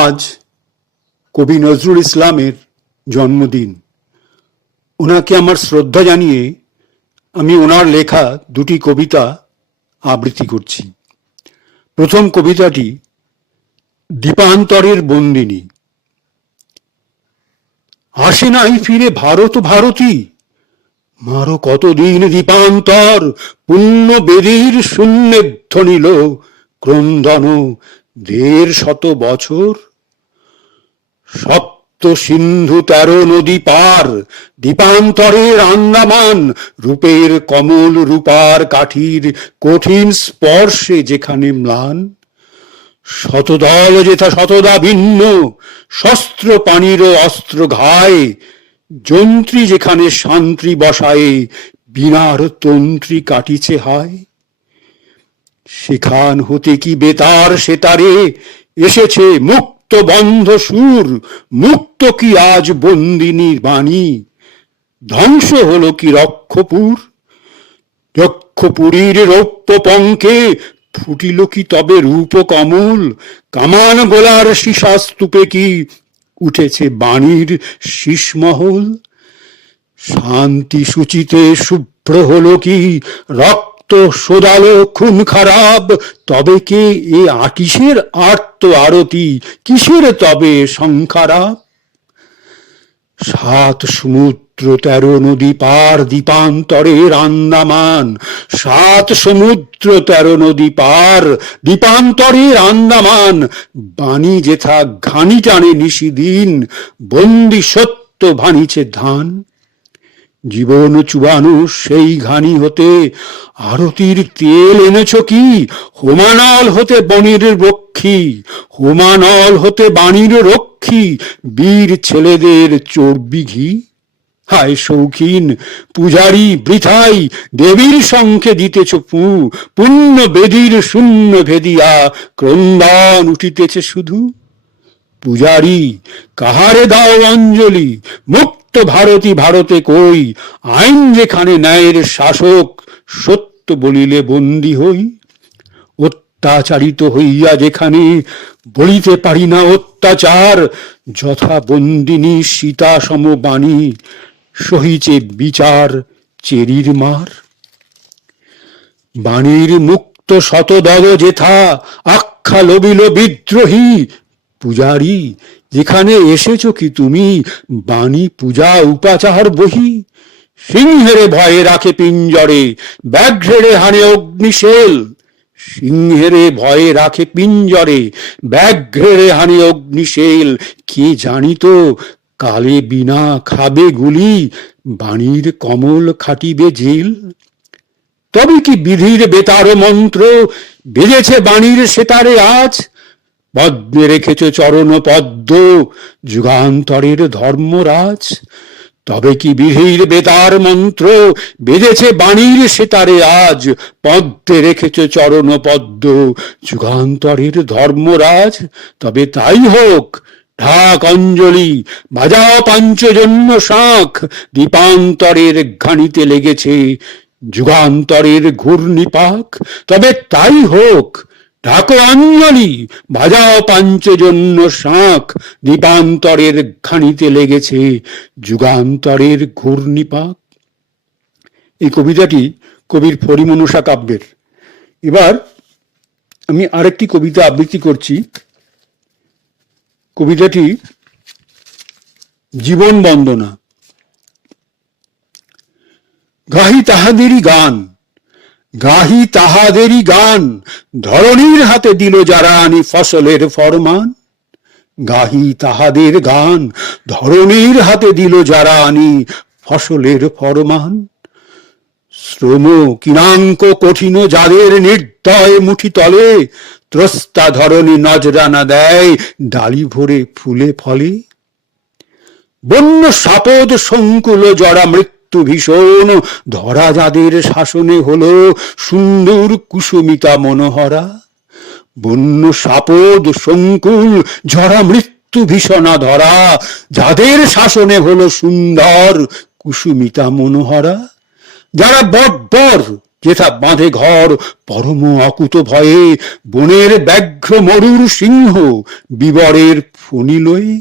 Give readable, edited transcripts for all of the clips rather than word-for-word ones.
আজ কবি নজরুল ইসলামের জন্মদিন। ওনাকে আমার শ্রদ্ধা জানিয়ে আমি ওনার লেখা দুটি কবিতা আবৃত্তি করছি। প্রথম কবিতাটি দীপান্তরের বন্দিনী। আসে নাই ফিরে ভারত ভারতী, মারো কতদিন দীপান্তর, পুণ্য বেদীর শূন্যে ধ্বনিল ক্রন্দন ১৫০ বছর। সপ্ত সিন্ধু ১৩ নদী পার, দীপান্তরের আন্দামান, রূপের কমল রূপার কাঠির কঠিন স্পর্শে যেখানে ম্লান। শতদল যেথা শতদা ভিন্ন, শস্ত্র পানির অস্ত্র ঘায়, যন্ত্রী যেখানে শান্তি বসায়ে বিনার তন্ত্রী কাটিছে হায়। সেখান হতে কি বেতার সেতারে এসেছে মুক্ত বন্ধ সুর, মুক্ত কি আজ বন্দিনীর বাণী, ধ্বংস হলো কি রক্ষপুর। রক্ষপুরীর রৌপ্য পঙ্কে ফুটিল কি তবে রূপ কমল, কামান গোলার সীসা স্তূপে কি উঠেছে বাণীর শীষমহল। শান্তি সূচিতে শুভ্র হলো কি রক্ত সোদালো খুন খারাপ, তবে কে এ কিসের আর্ত আরতি, কিসের তবে সংখারাপ। ৭ সমুদ্র ১৩ নদী পার, দীপান্তরের আন্দামান। ৭ সমুদ্র ১৩ নদী পার, দীপান্তরের আন্দামান। বাণী যেথা ঘানি টানে নিশিদিন, বন্দি সত্য ভানিছে ধান। জীবন চুবানো সেই ঘানি হতে আরতির তেল এনেছ কি, হোমানল হতে বনির রক্ষী, হোমানল হতে বাণীর রক্ষী, বীর ছেলেদের চর্বি ঘি। হায় শৌখিন পূজারী বৃথাই দেবীর শঙ্খে দিতেছ পু, পুণ্য বেদীর শূন্য ভেদিয়া ক্রন্দন উঠিতেছে শুধু। পূজারী কাহারে দাও অঞ্জলি, মুক্ত ভারতী ভারতে কই, আইন যেখানে ন্যায়ের শাসক, সত্য বলিলে বন্দী হই। অত্যাচারিত হইয়া যেখানে বলিতে পারি না অত্যাচার, যথা বন্দিনী সীতা সমবাণী সহিছে বিচার চেরির মার। বাণীর মুক্ত শতদল যেথা আখ্যা লবিল বিদ্রোহী, পূজারী যেখানে এসেছ কি তুমি বাণী পূজা উপাচার বহি। সিংহেরে ভয়ে রাখে পিঞ্জরে, ব্যাঘ্রেরে হানে অগ্নিশেল, সিংহেরে ভয়ে রাখে পিঞ্জরে, ব্যাঘ্রেরে হানে অগ্নিশেল। কে জানিত কালে বিনা খাবে গুলি, বাণীর কমল খাটিবে জেল। তবে কি বিধির বেতার মন্ত্র বেজেছে বাণীর সেতারে আজ, পদ্মে রেখেছ চরণ পদ্ম যুগান্তরের ধর্মরাজ। তবে কি বিধির বেতার মন্ত্র বেজেছে বাণীর সেতারে আজ, পদ্মে রেখেছ চরণ পদ্ম যুগান্তরের ধর্মরাজ। তবে তাই হোক, ঢাক অঞ্জলি বাজাও পাঞ্চজন্য শাঁখ, দীপান্তরের ঘানিতে লেগেছে যুগান্তরের ঘূর্ণিপাক। তবে তাই হোক, ঢাকো অঞ্জলি বাজাও পাঞ্চজন্য শাঁখ, দীপান্তরের ঘানিতে লেগেছে যুগান্তরের ঘূর্ণিপাক। এই কবিতাটি কবির ফরিমনসা কাব্যের। এবার আমি আরেকটি কবিতা আবৃত্তি করছি। কবিতাটি জীবন বন্দনা। গাহি তাহাদেরই গান, গাহি তাহাদেরই গান, ধরণীর হাতে দিল যারা আনি ফসলের ফরমান। গাহি তাহাদের গান, ধরণীর হাতে দিল যারা আনি ফসলের ফরমান। শ্রম কিনাঙ্ক কঠিন যাদের নির্দয় মুঠি তলে, ত্রস্তা ধরণী নজরানা দেয় ডালি ভরে ফুলে ফলে। বন্য সাপদ সংকুল জরা মৃত্যু ভীষণ, ধরা যাদের শাসনে হলো সুন্দর কুসুমিতা মনোহরা। বন্য সাপদ সংকুল ঝরা মৃত্যু ভীষণা ধরা, যাদের শাসনে হলো সুন্দর কুসুমিতা মনোহরা। যারা বর্বর যেথা বাঁধে ঘর পরম অকুত ভয়ে, বনের ব্যাঘ্র মরুর সিংহ বিবরের ফণি লয়ে।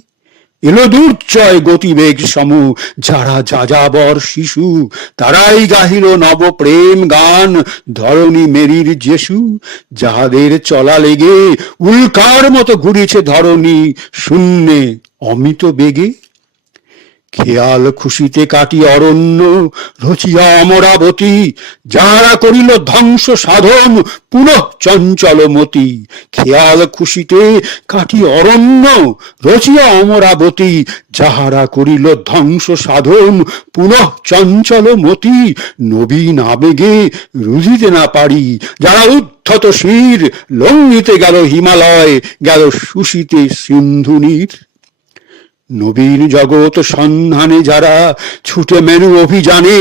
এলো দুর্জয় গতিবেগ সম, যারা যাযাবর শিশু, তারাই গাহিল নব প্রেম গান, ধরণী মেরির যেসু। যাহাদের চলা লেগে উল্কার মতো ঘুরিছে ধরণী, শূন্যে অমিত বেগে। খেয়াল খুশিতে কাটি অরণ্য, রচিয়া অমরাবতী, যারা করিল ধ্বংস সাধন পুনঃ চঞ্চল মতি। খেয়াল খুশিতে কাটি অরণ্য, রচিয়া অমরাবতী, যাহারা করিল ধ্বংস সাধন পুনঃ চঞ্চল মতি। নবীন আবেগে রুধিতে না পারি, যারা উদ্ধত শির লঙ্ঘিতে গেল হিমালয়, গেল শুষিতে সিন্ধুনীর। নবীন জগৎ সন্ধানে যারা ছুটে মেরু অভিযানে,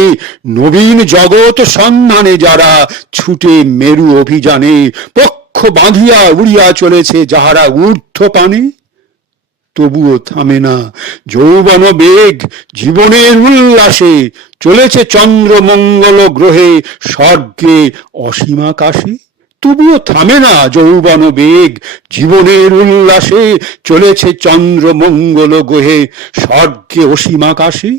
নবীন জগৎ সন্ধানে যারা ছুটে মেরু অভিযানে, পক্ষ বাঁধিয়া উড়িয়া চলেছে যাহারা ঊর্ধ্ব পানে। তবুও থামে না যৌবন বেগ জীবনের উল্লাসে, চলেছে চন্দ্র মঙ্গল গ্রহে স্বর্গে অসীম আকাশে। তবুও থামে না যৌবন বেগ জীবনের উল্লাসে, চলেছে চন্দ্র মঙ্গল গ্রহে স্বর্গে অসীম আকাশে।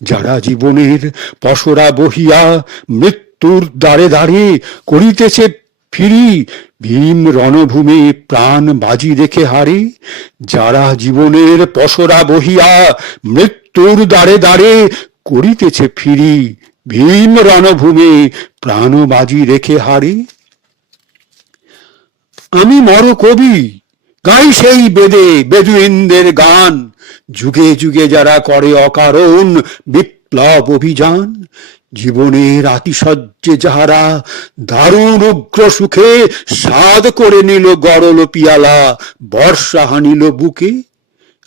যারা জীবনের পসরা বহিয়া মৃত্যুর দ্বারে দ্বারে করিতেছে ফিরি, ভীম রণভূমে প্রাণ বাজি রেখে হারে। যারা জীবনের পসরা বহিয়া মৃত্যুর দ্বারে দ্বারে করিতেছে ফিরি, ভীম রণভূমে প্রাণ বাজি রেখে হারে। আমি মর কবি, গাই সেই বেদে বেদুইনদের গান, যুগে যুগে যারা করে অকারণ বিপ্লব অভিযান। জীবনের আতিশয্যে যাহারা দারুণ উগ্র সুখে স্বাদ করে নিল গরল পিয়ালা, বর্ষা হানিল বুকে।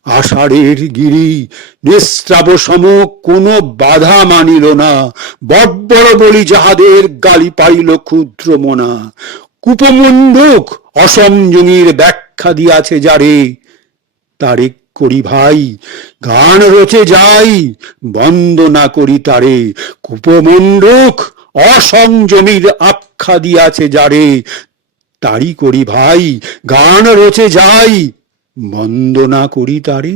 আষাঢ়ের গিরি নিস্ত্রাব সম কোনো বাধা মানিল না, বব্বর বলি যাহাদের গালি পাইল ক্ষুদ্র মনা। কুপমুন্ডুক অসংযমীর ব্যাখ্যা দিয়াছে যারে, তারে করি ভাই গান রচে যাই, বন্দনা করি তারে। কুপমুন্ডুক অসংযমীর আখ্যা দিয়াছে যারে, তারি করি ভাই গান রচে যাই, বন্দনা করি তারে।